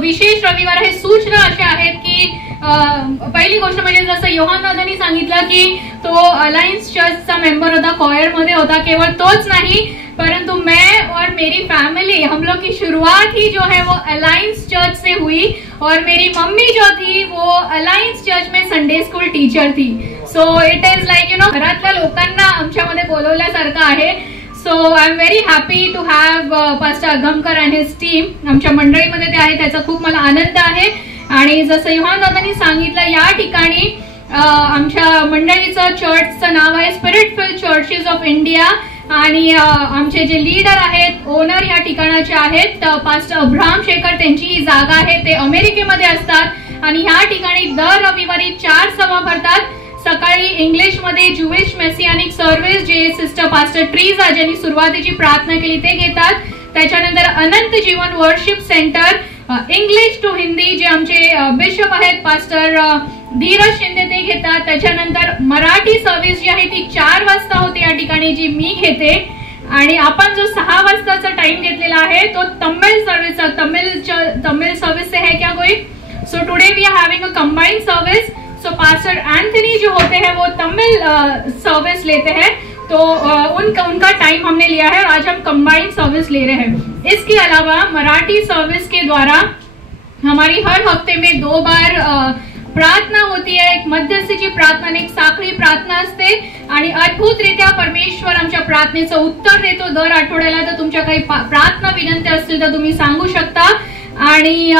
विशेष रविवार हे सूचना अशा आहेत की पहिली गोष्ट म्हणजे जसं योहान दादांनी सांगितलं की तो अलायंस चर्चचा मेंबर होता, कॉयर मध्ये होता। केवळ तोच नहीं परंतु मैं और मेरी फैमिली, हम लोग की शुरुआत ही जो है वो अलायंस चर्च से हुई और मेरी मम्मी जो थी वो अलायंस चर्च में संडे स्कूल टीचर थी। सो इट इज लाइक घरातल्या लोकांना आमच्यामध्ये बोलवल्यासारखं आहे। So I am very happy to have pastor Agamkar and his team आमच्या मंडळीमध्ये ते आहे, त्याचा खूप मला आनंद आहे। आणि जसं योहान दादांनी सांगितलं या ठिकाणी आमच्या मंडळीचं चर्चचं नाव आहे spirit field churches of India आणि आमचे जे लीडर आहेत, ओनर या ठिकाणाचे आहेत पास्टर अब्राहम शेखर, त्यांची ही जागा आहे, ते अमेरिकेमध्ये असतात आणि ह्या ठिकाणी दर रविवारी 4 सभा भरतात। सकाळी इंग्लिश मध्ये ज्यूइश मेसियानिक सर्व्हिस जे सिस्टर पास्टर ट्रीजा ज्यांनी सुरुवातीची प्रार्थना केली ते घेतात। त्याच्यानंतर Anant Jeevan worship centre English to Hindi जे आमचे बिशप आहेत पास्टर धीरज शिंदे ते घेतात। त्याच्यानंतर मराठी सर्व्हिस जी आहे ती 4 वाजता होती या ठिकाणी, जी मी घेते। आणि आपण जो 6 वाजताचा टाइम घेतलेला आहे तो तमिल सर्व्हिस, तमिल सर्विस से है क्या कोई? So today we are having a combined service. So pastor Anthony जो होते हैं वो तमिल सर्विस लेते हैं, तो उनका टाइम हमने लिया है और आज हम कंबाइंड सर्विस ले रहे हैं। इसके अलावा मराठी सर्विस के द्वारा हमारी हर हफ्ते में 2 बार प्रार्थना होती है, एक मध्यस्थीची प्रार्थना आणि एक साखळी प्रार्थना असते आणि अद्भुतरित्या परमेश्वर आमच्या प्रार्थनेचं उत्तर देतो दर आठवड्याला। तर तुमच्या काही प्रार्थना विनंती असतील तर तुम्ही सांगू शकता। आणि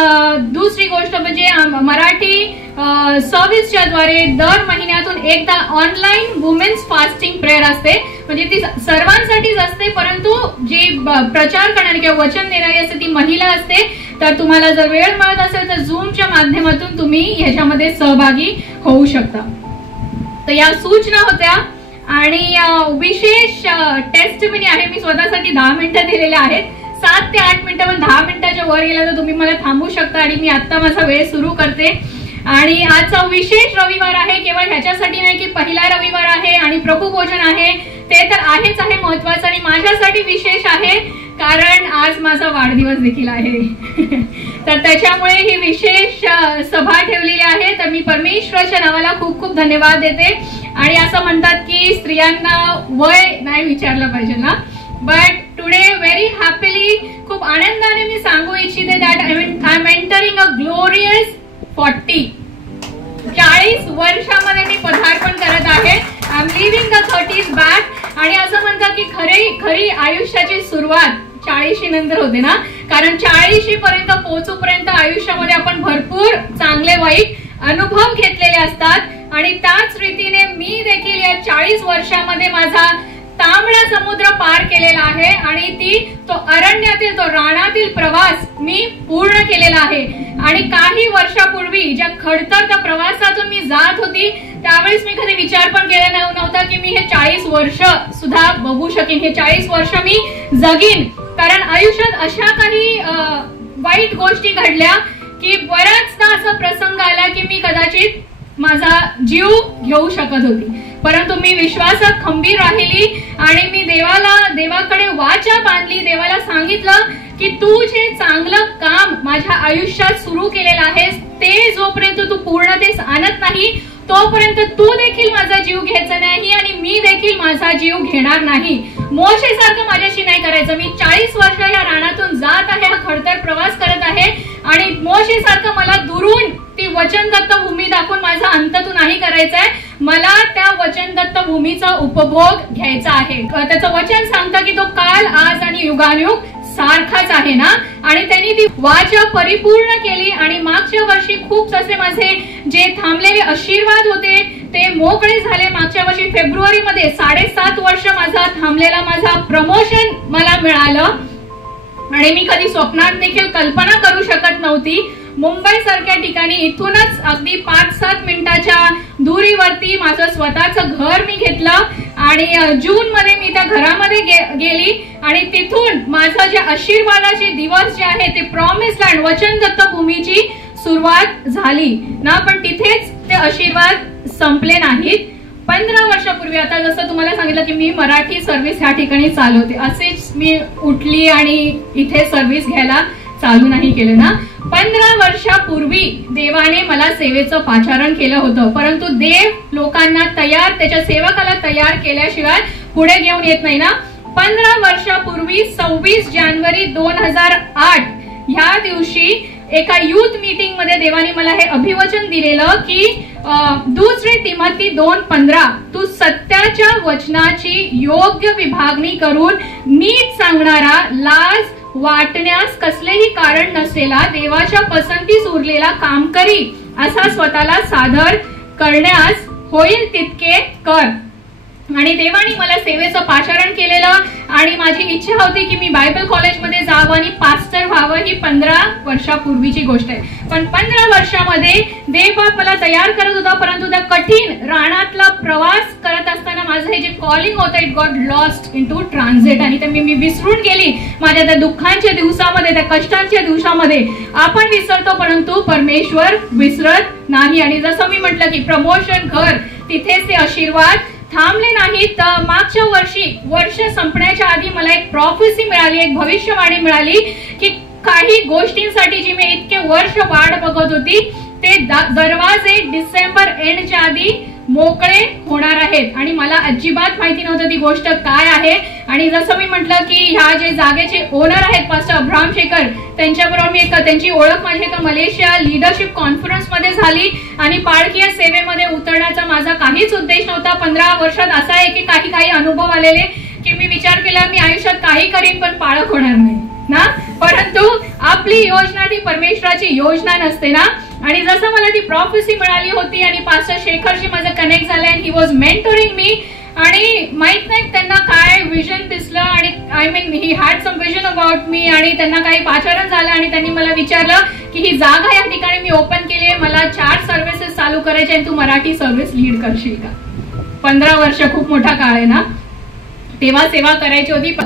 दुसरी गोष्ट म्हणजे मराठी सर्व्हिसच्या द्वारे दर महिन्यातून एकदा ऑनलाईन वुमेन्स फास्टिंग प्रेयर असते, म्हणजे ती सर्वांसाठीच असते परंतु जी प्रचार करणारी किंवा वचन देणारी असते ती महिला असते। तर तुम्हाला जर वेळ मिळत असेल तर झूमच्या माध्यमातून तुम्ही ह्याच्यामध्ये सहभागी होऊ शकता। तर या सूचना होत्या आणि विशेष टेस्टमनी आहे, मी स्वतःसाठी 10 मिनिटं दिलेले आहेत। 7 ते 8 मिनिटं, पण 10 मिनिटाच्या वर गेला तर तुम्ही मला थांबू शकता आणि मी आता माझा वेळ सुरू करते। आणि आजचा विशेष रविवार आहे, केवळ ह्याच्यासाठी नाही की पहिला रविवार आहे आणि प्रभुभोजन आहे, ते तर आहेच आहे महत्वाचं, आणि माझ्यासाठी विशेष आहे कारण आज माझा वाढदिवस देखील आहे। तर त्याच्यामुळे ही विशेष सभा ठेवलेली आहे। तर मी परमेश्वराच्या नावाला खूप खूप धन्यवाद देते। आणि असं म्हणतात की स्त्रियांना वय नाही विचारलं पाहिजे ना, बट टुडे व्हेरी हॅपीली खूप आनंदाने मी सांगू इच्छिते that I am entering a glorious 40 वर्षामध्ये मी पदार्पण करत आहे। I am living the 30s back. आणि असं म्हणतात की खरी आयुष्याची सुरुवात 40 नंतर होते ना, कारण 40 पर्यंत पोहोचूपर्यंत आयुष्यामध्ये आपण भरपूर चांगले वाईट अनुभव घेतलेले असतात। आणि त्याच रीतीने मी देखील या 40 वर्षामध्ये माझा तांबडा समुद्र पार केलेला आहे आणि तो अरण्यातील, तो रानातील प्रवास मी पूर्ण केलेला आहे। आणि काही वर्षापूर्वी ज्या खडतर त्या प्रवासातून मी जात होती त्यावेळेस मी कधी विचार पण केला नव्हता की मी हे 40 वर्ष सुद्धा बघू शकेन, हे 40 वर्ष मी जगीन। कारण आयुष्यात अशा काही वाईट गोष्टी घडल्या की बऱ्याचदा असा प्रसंग आला की मी कदाचित माझा जीव घेऊ शकत होती, परंतु मी विश्वासात खंबीर राहिली आणि मी देवाकडे वाचा बांधली। देवाला सांगितलं की तू जे चांगलं काम माझ्या आयुष्यात सुरू केलेलं आहेस ते जोपर्यंत तू पूर्णतेस आणत नाही तोपर्यंत तू देखील माझा जीव घ्यायचा नाही आणि मी देखील माझा जीव घेणार नाही। मोशेसारखं माझ्याशी नाही करायचं। मी 40 वर्ष या रानातून जात आहे, हा खडतर प्रवास करत आहे आणि मोशेसारखं मला दुरून ती वचनदत्त भूमी दाखवून माझा अंत तू नाही करायचा आहे। मला त्या वचनदत्त भूमीचा उपभोग घ्यायचा आहे। त्याचं वचन सांगतं की तो काल, आज आणि युगानुयुग सारखाच आहे ना, आणि त्यांनी ती वाचा परिपूर्ण केली आणि मागच्या वर्षी खूप असे माझे जे थांबलेले आशीर्वाद होते ते मोकळे झाले। मागच्या वर्षी फेब्रुवारी मध्ये 7.5 वर्ष माझा थांबलेला माझा प्रमोशन मला मिळालं आणि मी कधी स्वप्नात देखील कल्पना करू शकत नव्हती। मुंबई सारख्या ठिकाणी इथूनच अगदी 5-7 मिनिटाच्या दुरीवरती माझं स्वतःचं घर मी घेतलं आणि जून मध्ये मी त्या घरामध्ये गेली आणि तिथून माझं जे आशीर्वादाचे दिवस जे आहे ते प्रॉमिस लँड, वचनदत्त भूमीची सुरुवात झाली ना। पण तिथेच ते आशीर्वाद संपले नाहीत। 15 वर्षापूर्वी, आता जसं तुम्हाला सांगितलं की मी मराठी सर्व्हिस ह्या ठिकाणी चालवते, असेच मी उठली आणि इथे सर्व्हिस घ्यायला चालू नाही केलं ना. 15 वर्षापूर्वी देवाने मला सेवेचं पाचारण केलं होतं, परंतु देव लोकांना तयार, त्याच्या सेवकाला तयार केल्याशिवाय पुढे घेऊन येत नाही ना. 15 वर्षापूर्वी 26 जानेवारी 2008 ह्या दिवशी एका युथ मीटिंग मध्ये देवाने मला हे अभिवचन दिलेलं की दुसरे तिमोथी 2:15 तू सत्याच्या वचनाची योग्य विभागणी करून नीट सांगणारा, लाज वाटण्यास कसलेही कारण नसलेला, देवाच्या पसंतीस उरलेला काम करी असा स्वतःला सादर करण्यास होईल तितके कर. आणि देवाने मला सेवेचं पाचारण केलेलं आणि माझी इच्छा होती की मी बायबल कॉलेजमध्ये जावं आणि पास्टर व्हावं. ही 15 वर्षापूर्वीची गोष्ट आहे. पण 15 वर्षामध्ये देव मला तयार करत होता, परंतु त्या कठीण रानातला प्रवास करत असताना माझं हे जे कॉलिंग होतं it got lost into transit. आणि ते मी विसरून गेली माझ्या त्या दुःखांच्या दिवसामध्ये, त्या कष्टांच्या दिवसामध्ये. आपण विसरतो परंतु परमेश्वर विसरत नाही. आणि जसं मी म्हटलं की प्रमोशन, घर, तिथेच ते आशीर्वाद थांबले नाहीत. मागच्या वर्ष संपण्याच्या आधी मला एक प्रॉफेसी मिळाली, एक भविष्यवाणी मिळाली की काही गोष्टींसाठी जी मी इतके वर्ष वाट बघत होती ते दरवाजे डिसेंबर एंडच्या आधी मोकळे होणार आहेत. आणि मला अजिबात माहिती नव्हतं ती गोष्ट काय आहे. आणि जसं मी म्हटलं की ह्या जे जागेचे ओनर आहेत पास्टर अब्राहम शेखर, त्यांच्याबरोबर मी त्यांची ओळख माझी एका मलेशिया लीडरशिप कॉन्फरन्स मध्ये झाली. आणि पाळकीय सेवेमध्ये उतरण्याचा माझा काहीच उद्देश नव्हता. 15 वर्षात असा आहे की काही अनुभव आलेले की मी विचार केला मी आयुष्यात काही करीन पण पाळक होणार नाही ना. परंतु आपली योजना ती परमेश्वराची योजना नसते ना. आणि जसं मला ती प्रॉफेसी मिळाली होती आणि पास्टर शेखरशी माझं कनेक्ट झालं आणि ही वॉज मेंटोरिंग मी. आणि माहित नाही त्यांना काय विजन दिसलं आणि I mean he had some vision about me. आणि त्यांना काही पाचारण झालं आणि त्यांनी मला विचारलं की ही जागा या ठिकाणी मी ओपन केली आहे, मला 4 सर्व्हिसेस चालू करायचे आणि तू मराठी सर्व्हिस लीड करशील का. 15 वर्ष खूप मोठा काळ आहे ना. तेव्हा सेवा करायची होती,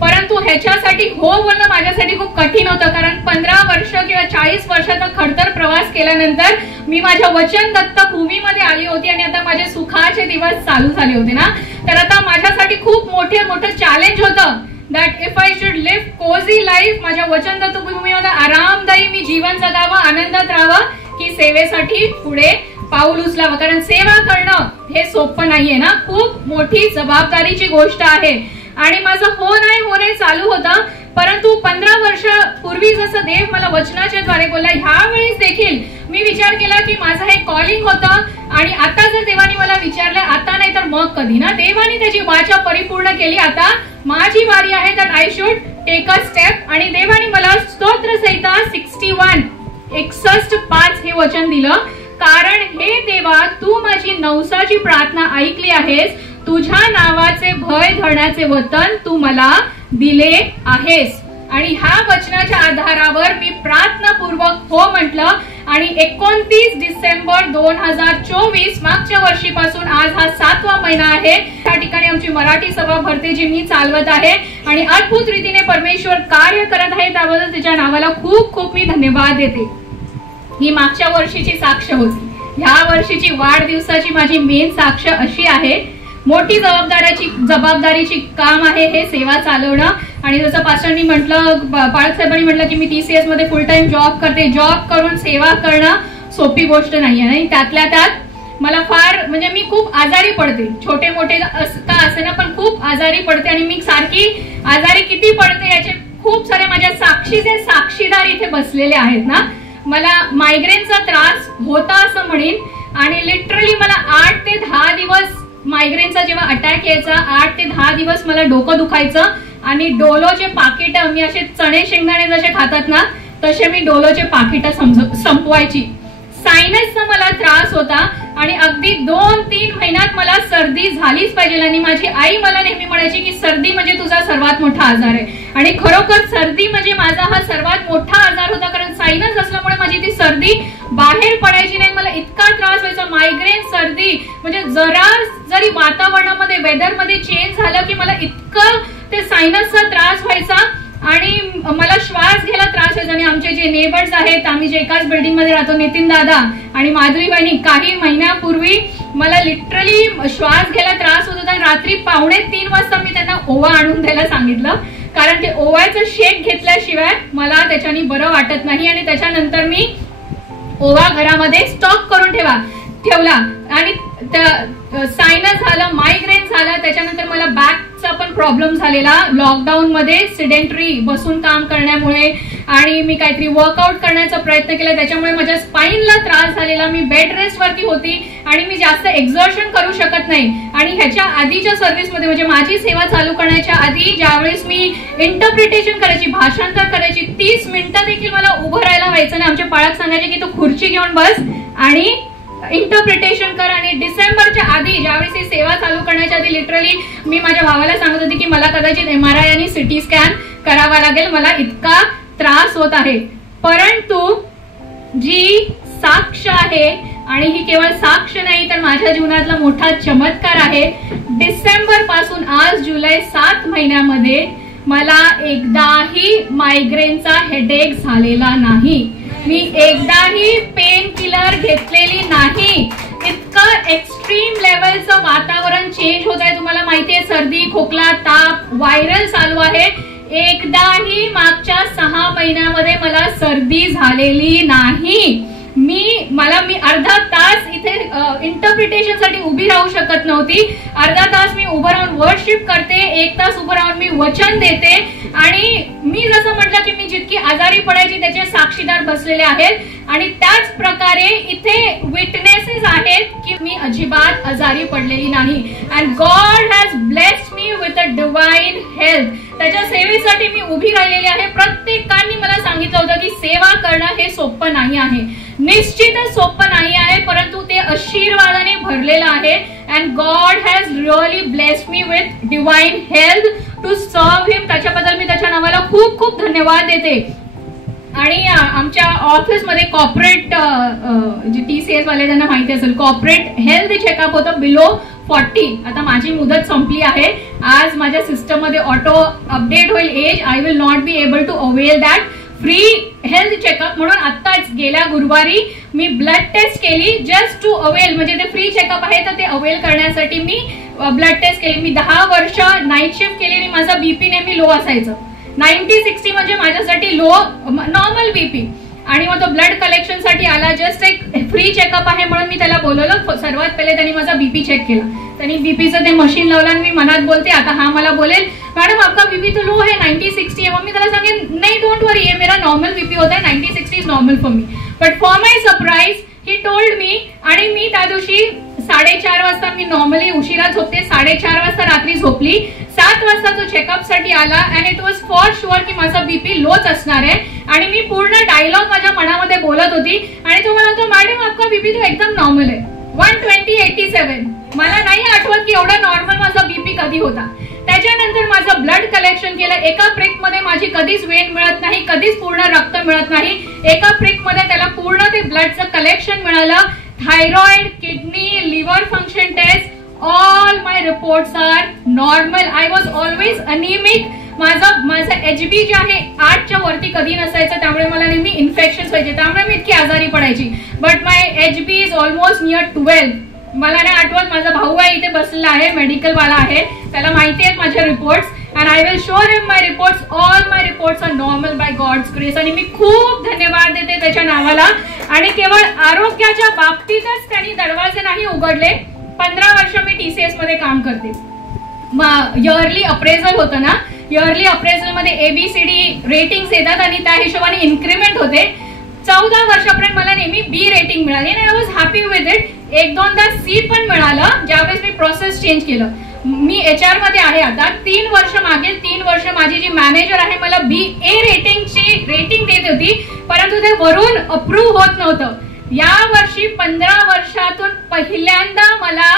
परंतु ह्याच्यासाठी हो बोलणं माझ्यासाठी खूप कठीण होतं. कारण 15 वर्ष किंवा 40 वर्षाचा खडतर प्रवास केल्यानंतर मी माझ्या वचन दत्त भूमीमध्ये आली होती आणि आता माझे सुखाचे दिवस चालू झाले होते ना. तर आता माझ्यासाठी खूप मोठं चॅलेंज होतं that if I should live cosy life, माझ्या वचन दत्त भूमीमध्ये आरामदायी मी जीवन जगावं, आनंदात राहावं, की सेवेसाठी पुढे पाऊल उचलावं. कारण सेवा करणं हे सोपं नाहीये ना, खूप मोठी जबाबदारीची गोष्ट आहे. आणि माझं हो नाही होणे चालू होतं. परंतु 15 वर्षापूर्वी जसं देव मला वचनाच्या द्वारे बोलला, ह्यावेळेस देखील मी विचार केला की माझं हे कॉलिंग होतं. आणि आता जर देवाने मला विचारलं आता नाही तर मग कधी ना. देवाने त्याची वाचा परिपूर्ण केली, आता माझी वारी आहे तर I should take a step. आणि देवाने मला स्तोत्रसंहिता 61:5 हे वचन दिलं. कारण हे देवा तू माझी नवसाची प्रार्थना ऐकली आहेस, तुझ्या नावाचे भय धरण्याचे वचन तू मला दिले आहेस. आणि ह्या वचनाच्या आधारावर मी प्रार्थनापूर्वक हो म्हटलं. आणि 29 डिसेंबर 2024 मागच्या वर्षीपासून आज हा 7वा महिना आहे. त्या ठिकाणी आमची मराठी सभा भरते जी मी चालवत आहे आणि अद्भुत रीतीने परमेश्वर कार्य करत आहे. त्याबद्दल त्याच्या नावाला खूप खूप मी धन्यवाद देते. ही मागच्या वर्षीची साक्ष होती. ह्या वर्षीची वाढदिवसाची माझी मेन साक्ष अशी आहे, मोठी जबाबदारीची काम आहे हे सेवा चालवणं. आणि जसं पास्टरनी म्हटलं, पाळक साहेबांनी म्हटलं की मी TCS मध्ये फुल टाइम जॉब करते. जॉब करून सेवा करणं सोपी गोष्ट नाहीये. आणि त्यातल्या त्यात मला फार म्हणजे मी खूप आजारी पडते, छोटे मोठे का असे ना पण खूप आजारी पडते. आणि मी सारखी आजारी किती पडते याचे खूप सारे माझ्या साक्षीदार इथे बसलेले आहेत ना. मला मायग्रेनचा त्रास होता असं म्हणेन. आणि लिटरली मला 8 ते 10 दिवस मायग्रेनचा जेव्हा अटॅक यायचा 8 ते 10 दिवस मला डोकं दुखायचं. आणि डोलोचे पाकिट मी असे चणे शेंगदाणे जसे खातात ना तसे मी डोलोचे पाकिट संपवायची. सायनसचा मला त्रास होता आणि अगदी 2-3 महिन्यात मला सर्दी झालीच पाहिजे. आणि माझी आई मला नेहमी म्हणायची की सर्दी म्हणजे तुझा सर्वात मोठा आजार आहे. आणि खरोखर सर्दी म्हणजे माझा हा सर्वात मोठा आजार होता. कारण सायनस असल्यामुळे माझी ती सर्दी बाहेर पडायची नाही. मला इतका त्रास व्हायचा, मायग्रेन, सर्दी, म्हणजे जरा जरी वातावरणामध्ये वेदरमध्ये चेंज झालं की मला इतकं ते सायनसचा त्रास व्हायचा आणि मला श्वास घ्यायला त्रास व्हायचा. आणि आमचे जे नेबर्स आहेत, आम्ही जे एकाच बिल्डिंग मध्ये राहतो, नितीन दादा आणि माधुरी बहिणी, काही महिन्यापूर्वी मला लिटरली श्वास घ्यायला त्रास होत होता. रात्री 2:45 वाजता मी त्यांना ओवा आणून द्यायला सांगितलं. कारण ते ओव्याचं शेक घेतल्याशिवाय मला त्याच्यानी बरं वाटत नाही. आणि त्याच्यानंतर मी ओवा घरामध्ये स्टॉक करून ठेवला आणि सायनस झालं, मायग्रेन झालं, त्याच्यानंतर मला बॅकचा पण प्रॉब्लेम झालेला लॉकडाऊन मध्ये सिडेंटरी बसून काम करण्यामुळे. आणि मी काहीतरी वर्कआउट करण्याचा प्रयत्न केला, त्याच्यामुळे माझ्या स्पाईनला त्रास झालेला. मी बेड रेस्ट वरती होती आणि मी जास्त एक्झर्शन करू शकत नाही. आणि ह्याच्या आधीच्या सर्व्हिसमध्ये म्हणजे माझी सेवा चालू करण्याच्या आधी ज्यावेळेस मी इंटरप्रिटेशन करायची, भाषांतर करायची, 30 मिनिटं देखील मला उभं राहायला व्हायचं नाही. आमचे पालक सांगायचे की तू खुर्ची घेऊन बस आणि इंटरप्रिटेशन कर. आणि डिसेंबरच्या आधी ज्यावेळेस ही सेवा चालू करण्याच्या आधी लिटरली मी माझ्या भावाला सांगत होती की मला कदाचित MRI आणि CT स्कॅन करावा लागेल, मला इतका त्रास होत आहे. परंतु जी साक्ष आहे, आणि ही केवळ साक्ष नाही तर माझ्या जीवनातला मोठा चमत्कार आहे, डिसेंबर पासून आज जुलै 7 महिन्यामध्ये मला एकदाही मायग्रेनचा हेडेक झालेला नाही. मी एकदाही पेन किलर घेतलेली नाही. इतकं एक्स्ट्रीम लेवलचं वातावरण चेंज होत आहे, तुम्हाला माहितीये, सर्दी, खोकला, ताप, व्हायरल चालू आहे. एकदाही मागच्या 6 महिन्यामध्ये मला सर्दी झालेली नाही. मी अर्धा तास इथे इंटरप्रिटेशन साठी उभी राहू शकत नव्हती. अर्धा तास मी उभं राहून वर्शिप करते, 1 तास उभं राहून मी वचन देते. आणि मी जसं म्हटलं की मी जितकी आजारी पडायची त्याचे साक्षीदार बसलेले आहेत. आणि त्याच प्रकारे इथे विटनेसेस आहेत की मी अजिबात आजारी पडलेली नाही. And God has blessed me with a divine health. त्याच्या सेवेसाठी मी उभी राहिलेली आहे. प्रत्येकाने मला सांगितलं होतं की सेवा करणं हे सोपं नाही आहे, निश्चितच सोपं नाही आहे, परंतु ते आशीर्वादाने भरलेलं आहे. And God has really blessed me with divine health to serve him. त्याच्याबद्दल मी त्याच्या नावाला खूप खूप धन्यवाद देते. आणि आमच्या ऑफिसमध्ये कॉर्पोरेट जे TCS वाले त्यांना माहिती असेल, कॉर्पोरेट हेल्थ चेकअप होतं बिलो 40. आता माझी मुदत संपली आहे. आज माझ्या सिस्टम मध्ये ऑटो अपडेट होईल age. I will not be able to avail that free health checkup. म्हणून आत्ताच गेल्या गुरुवारी मी ब्लड टेस्ट केली जस्ट टू अवेल, म्हणजे ते फ्री चेकअप आहे तर ते अवेल करण्यासाठी मी ब्लड टेस्ट केली. मी 10 वर्ष नाईट शिफ्ट केली आणि माझा BP नेहमी लो असायचं. 90-60 म्हणजे माझ्यासाठी लो नॉर्मल BP. आणि मग तो ब्लड कलेक्शन साठी आला, जस्ट एक फ्री चेकअप आहे म्हणून मी त्याला बोलवलं. सर्वात पहिले त्यांनी माझा BP चेक केला. त्यांनी बीपीचं ते मशीन लावलं आणि मी मनात बोलते आता हा मला बोलेल मॅडम आपका बीपी तो लो है 90-60 है. मग मी त्याला सांगेन नाही डोंट वरी ये मेरा नॉर्मल बीपी होता है 90-60 is normal for me. But for my surprise he told me. आणि मी त्या दिवशी 4:30 वाजता, मी नॉर्मली उशिरा झोपते, 4:30 वाजता रात्री झोपली. 7 वाजता तो चेकअप साठी आला and it was for sure की माझा बीपी लोच असणार आहे. आणि मी पूर्ण डायलॉग माझ्या मनामध्ये बोलत होती आणि तो म्हणतो मॅडम आपका बीपी तो एकदम नॉर्मल आहे 120/87. मला नाही आठवत की एवढा नॉर्मल माझा बीपी कधी होता. त्याच्यानंतर माझं ब्लड कलेक्शन केलं. एका प्रिक मध्ये माझी कधीच वेन मिळत नाही, कधीच पूर्ण रक्त मिळत नाही. एका प्रिक मध्ये त्याला पूर्ण ते ब्लडचं कलेक्शन मिळालं. Thyroid, kidney, liver function test, all my reports are normal. I was always anaemic. माझं HB जे आहे 8च्या वरती कधी नसायचं, त्यामुळे मला नेहमी इन्फेक्शन व्हायचे, त्यामुळे मी इतकी आजारी पडायची. But my HB is almost near 12. मला नाही आठवत, माझा भाऊ आहे इथे बसलेला आहे, मेडिकल वाला आहे, त्याला माहिती आहेत माझे reports. And I will show him my reports. All my reports are normal by God's grace. आणि मी खूप धन्यवाद देते त्याच्या नावाला. आणि केवळ आरोग्याच्या बाबतीतच त्यांनी दरवाजे नाही उघडले. 15 वर्ष मी TCS मध्ये काम करते. इयरली अप्रेझल होतं ना, इयरली अप्रेझल मध्ये ABCD रेटिंग्स येतात आणि त्या हिशोबाने इन्क्रीमेंट होते. 14 वर्षापर्यंत मला नेहमी B रेटिंग मिळाली आणि I was happy with it. 1-2दा C पण मिळालं ज्यावेळेस मी प्रोसेस चेंज केलं. मी HR मध्ये आहे आता. 3 वर्ष मागील 3 वर्ष माझी जी मॅनेजर आहे मला BA रेटिंगची रेटिंग देत होती, परंतु ते वरून अप्रूव्ह होत नव्हतं. या वर्षी 15 वर्षातून पहिल्यांदा मला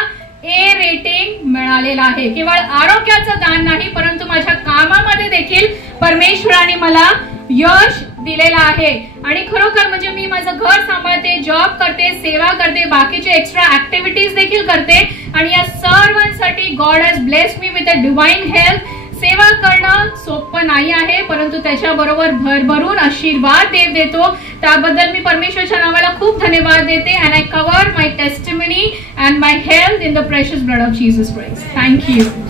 A रेटिंग मिळालेला आहे. केवळ आरोग्याचं दान नाही, परंतु माझ्या कामामध्ये देखील परमेश्वराने मला यश दिलेला आहे. आणि खरोखर म्हणजे मी माझं घर सांभाळते, जॉब करते, सेवा करते, बाकीचे एक्स्ट्रा ऍक्टिव्हिटीज देखील करते. आणि या सर्वांसाठी God has blessed me with a divine health. सेवा करणं सोपं नाही आहे, परंतु त्याच्याबरोबर भरभरून आशीर्वाद देव देतो. त्याबद्दल मी परमेश्वरच्या नावाला खूप धन्यवाद देते. And I cover my testimony and my health in the precious blood of Jesus Christ. Thank you.